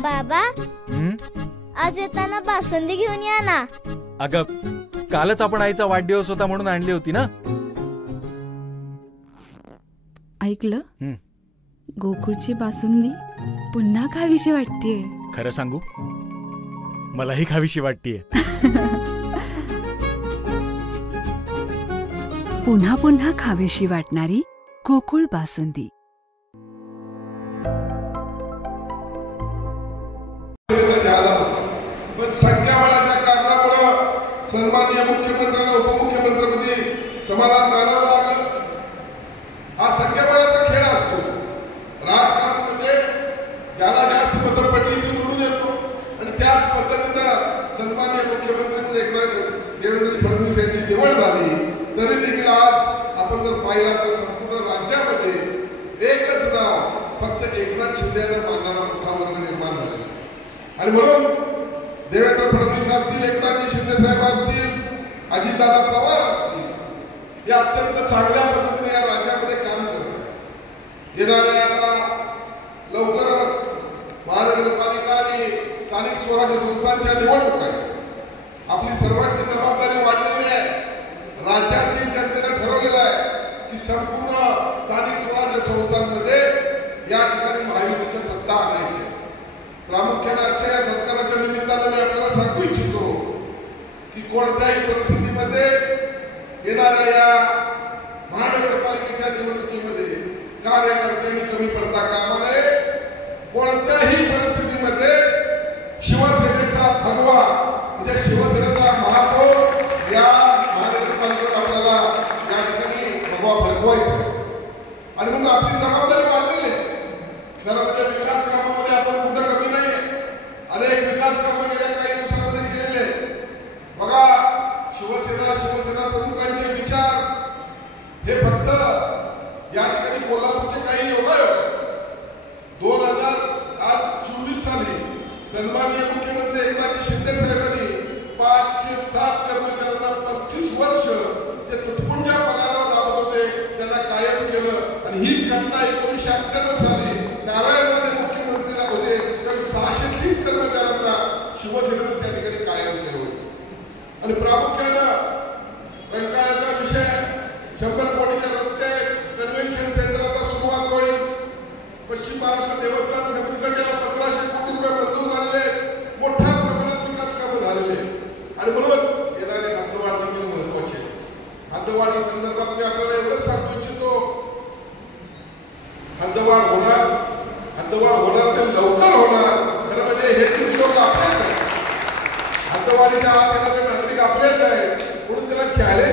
बाबा आज येताना बासुंदी घेऊन या ना. अगं कालच आपण आईचा वाढदिवस होता म्हणून आणली होती ना. ऐकलं, गोकुळची बासुंदी पुन्हा खावीशी वाटतेय. खरं सांगू, मलाही खावीशी वाटतेय. पुन्हा पुन्हा खावीशी वाटणारी गोकुळ बासुंदी. पण संख्याबळाच्या कारणामुळे सन्माननीय मुख्यमंत्र्यांना उपमुख्यमंत्रीपदी समाधान मानावं लागलं. हा संख्याबळाचा खेळ असतो. राजकारण म्हणजे ज्याला जास्त मतं पडली ती निवडून येतो आणि त्याच पद्धतीनं सन्माननीय मुख्यमंत्री देवेंद्र फडणवीस यांची निवड झाली. तरी देखील आज आपण जर पाहिला तर संपूर्ण राज्यामध्ये एकच नाव फक्त एकनाथ शिंदेला मानणारा मोठा वर्ग निर्माण झाला. आणि म्हणून देवेंद्र फडणवीस असतील, एकनाथजी शिंदे साहेब असतील, अजितदादा पवार असतील, हे अत्यंत चांगल्या पद्धतीने या राज्यामध्ये काम करतात. येणाऱ्या लवकरच महानगरपालिका आणि स्थानिक स्वराज्य संस्थांच्या निवडणुका आहेत. आपली सर्वांची जबाबदारी वाढलेली आहे. राज्यातील जनतेने ठरवलेलं आहे की संपूर्ण स्थानिक स्वराज्य संस्थांमध्ये या ठिकाणी महायुतीची सत्ता आणायची. प्रामुख्याने आजच्या या सरकारच्या निमित्तानं मी आपल्याला सांगू इच्छितो की कोणत्याही परिस्थितीमध्ये येणाऱ्या या महानगरपालिकेच्या निवडणुकीमध्ये कार्यकर्त्यांनी कमी पडता कामा नये. कोणत्याही परिस्थितीमध्ये शिवसेनेचा भगवा म्हणजे शिवसेनेचा महापौर या महानगरपालिकेत आपल्याला या ठिकाणी भगवा फडकवायचा आणि म्हणून आपली जबाबदारी वाढलेली आहे. खरं म्हणजे विकास कामामध्ये आपण कुठं कमी नाही. अनेक विकास कामं गेल्या काही दिवसांमध्ये केलेले. बघा, शिवसेना प्रमुखांचे विचार हे फक्त या ठिकाणी कोल्हापूरचे काही योगायोग 2024 साली सन्माननीय मुख्यमंत्री एकनाथ शिंदे साहेबांनी 507 कर्मचाऱ्यांना 35 वर्ष ते तुटपुंज्या पगारावर राबत होते त्यांना कायम केलं. आणि हीच घटना 1998 साली नारायण मुख्यमंत्री होते तर 630 कर्मचाऱ्यांना शिवसेनेने त्या ठिकाणी कायम केलं होतं. आणि प्रामुख्यानं रंकाळ्याचा विषय 100 कोटीचे रस्ते कन्व्हेन्शन सेंटरला सुरुवात होईल. पश्चिम महाराष्ट्र देवस्थान समितीसाठी 1500 कोटी रुपये मंजूर झाले. मोठ्या प्रमाणात विकास कामं झालेले आहेत. आणि म्हणून येणारे हद्दवाढ देखील महत्वाचे आहे. हद्दवाढी संदर्भात मी आपल्याला एवढंच सांगू इच्छितो, हद्दवाढ होणार ते लवकर होणार. खरं म्हणजे हे लोक आपलेच आहेत. हद्दवाढीच्या आत येणारे नागरिक आपलेच आहेत. म्हणून त्याला चॅलेंज